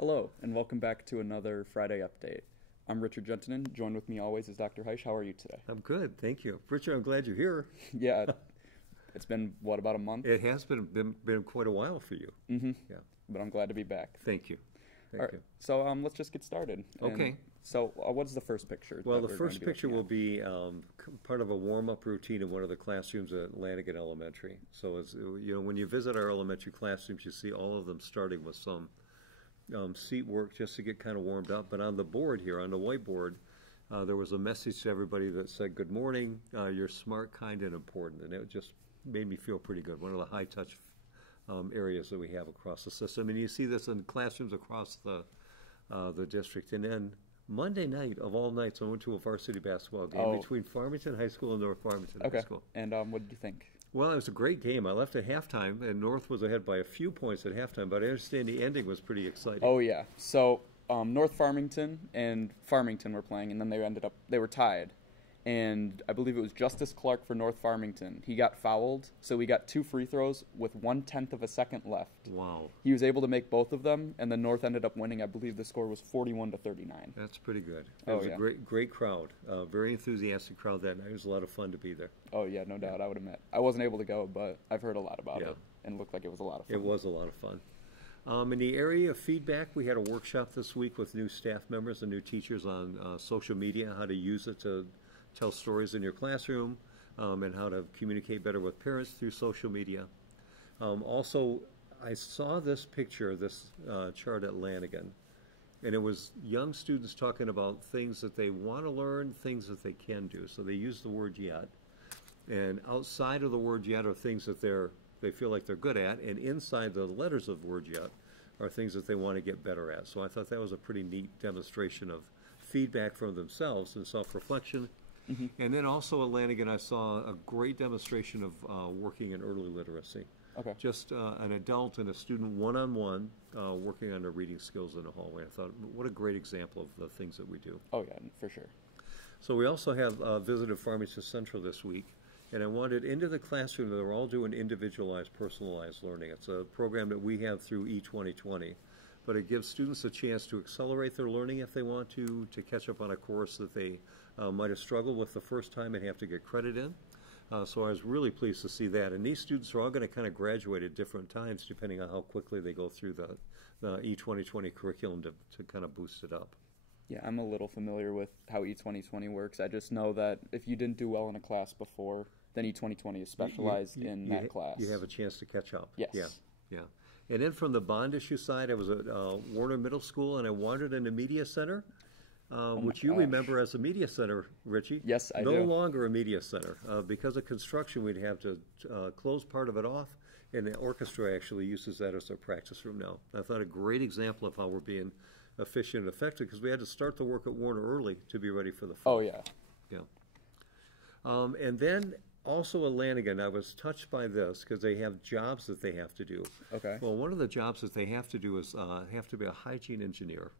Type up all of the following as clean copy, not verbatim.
Hello, and welcome back to another Friday update. I'm Richard Gentinen. Joined with me always is Dr. Heisch. How are you today? I'm good, thank you. Richard, I'm glad you're here. Yeah, it's been, what, about a month? It has been quite a while for you. Mm-hmm. Yeah. But I'm glad to be back. Thank you. All right, so let's just get started. Okay. So what's the first picture? Well, the first picture will be part of a warm-up routine in one of the classrooms at Lanigan Elementary. So, when you visit our elementary classrooms, you see all of them starting with some seat work just to get kind of warmed up. But on the board here, on the whiteboard, there was a message to everybody that said, "Good morning, you're smart, kind, and important." And it just made me feel pretty good. One of the high-touch areas that we have across the system. And you see this in classrooms across the district. And then Monday night, of all nights, I went to a varsity basketball game between Farmington High School and North Farmington High School. And what did you think? Well, it was a great game. I left at halftime, and North was ahead by a few points at halftime, but I understand the ending was pretty exciting. Oh, yeah. So North Farmington and Farmington were playing, and then they were tied. And I believe it was Justice Clark for North Farmington. He got fouled, so we got 2 free throws with 1/10 of a second left. Wow. He was able to make both of them, and then North ended up winning. I believe the score was 41-39. That's pretty good. It was a great crowd. Very enthusiastic crowd that night. It was a lot of fun to be there. Oh, yeah, no doubt. I would admit. I wasn't able to go, but I've heard a lot about it, and it looked like it was a lot of fun. It was a lot of fun. In the area of feedback, we had a workshop this week with new staff members and new teachers on social media, how to use it to tell stories in your classroom, and how to communicate better with parents through social media. Also, I saw this picture, this chart at Lanigan, and it was young students talking about things that they want to learn, things that they can do. So they use the word yet, and outside of the word yet are things that they feel like they're good at, and inside the letters of the word yet are things that they want to get better at. So I thought that was a pretty neat demonstration of feedback from themselves and self-reflection. Mm-hmm. And then also at Lanigan, I saw a great demonstration of working in early literacy. Okay. Just an adult and a student one-on-one working on their reading skills in the hallway. I thought, what a great example of the things that we do. Oh, yeah, for sure. So we also have visited Farmington Central this week, and I wanted into the classroom, they're all doing individualized, personalized learning. It's a program that we have through E2020. But it gives students a chance to accelerate their learning if they want to catch up on a course that they might have struggled with the first time and have to get credit in. So I was really pleased to see that. And these students are all going to kind of graduate at different times depending on how quickly they go through the E2020 curriculum to kind of boost it up. Yeah, I'm a little familiar with how E2020 works. I just know that if you didn't do well in a class before, then E2020 is specialized in that class. You have a chance to catch up. Yes. Yeah. And then from the bond issue side, I was at Warner Middle School, and I wandered in the media center, which you remember as a media center, Richie. Yes, I do. No longer a media center. Because of construction, we'd have to close part of it off, and the orchestra actually uses that as their practice room now. I thought a great example of how we're being efficient and effective, because we had to start the work at Warner early to be ready for the fall. Oh, yeah. Yeah. And then also at Lanigan, I was touched by this because they have jobs that they have to do. Okay. Well, one of the jobs that they have to do is have to be a hygiene engineer.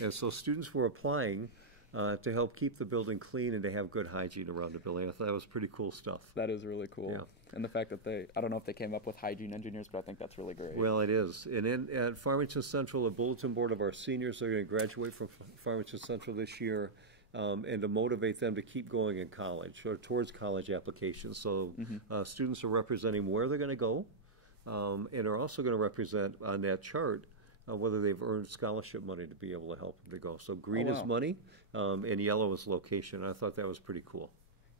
And so students were applying to help keep the building clean and to have good hygiene around the building. I thought that was pretty cool stuff. That is really cool. Yeah. And the fact that I don't know if they came up with hygiene engineers, but I think that's really great. Well, it is. And then at Farmington Central, the bulletin board of our seniors are going to graduate from Farmington Central this year. And to motivate them to keep going in college or towards college applications. So students are representing where they're going to go and are also going to represent on that chart whether they've earned scholarship money to be able to help them to go. So green is money and yellow is location. I thought that was pretty cool.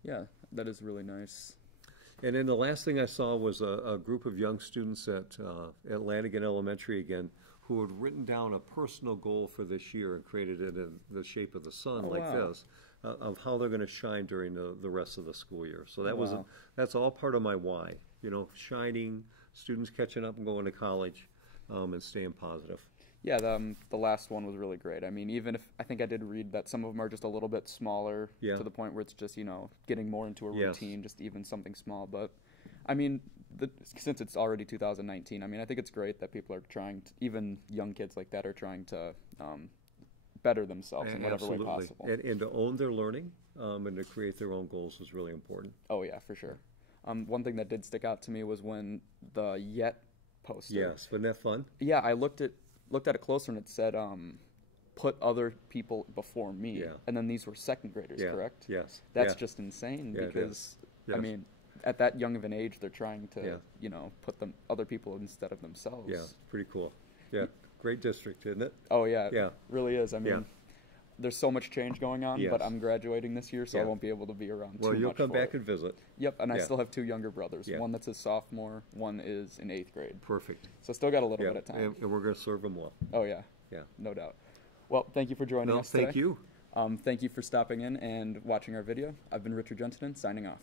Yeah, that is really nice. And then the last thing I saw was a group of young students at Lanigan Elementary again, who had written down a personal goal for this year and created it in the shape of the sun this, of how they're going to shine during the rest of the school year. So that that's all part of my why, shining, students catching up and going to college, and staying positive. Yeah, the last one was really great. I mean, even if I think I did read that some of them are just a little bit smaller to the point where it's just, getting more into a routine, just even something small. But, I mean, since it's already 2019, I mean, I think it's great that people are trying to, even young kids like that are trying to better themselves in whatever way possible. And to own their learning and to create their own goals is really important. Oh, yeah, for sure. One thing that did stick out to me was when the Yet posted. Yes, wasn't that fun? Yeah, I looked at looked at it closer and it said, put other people before me. Yeah. And then these were second graders, correct? Yes. That's just insane because, Yes. I mean, at that young of an age, they're trying to, you know, put other people instead of themselves. Yeah, pretty cool. Yeah, great district, isn't it? Oh, yeah. Yeah. It really is. I mean, there's so much change going on, Yes. but I'm graduating this year, so I won't be able to be around too much. Well, you'll come back and visit. Yep, and I still have 2 younger brothers. Yeah. One that's a sophomore, one is in 8th grade. Perfect. So still got a little bit of time. And we're going to serve them well. Oh, yeah. Yeah. No doubt. Well, thank you for joining us today. Thank you. Thank you for stopping in and watching our video. I've been Richard Gentinen, signing off.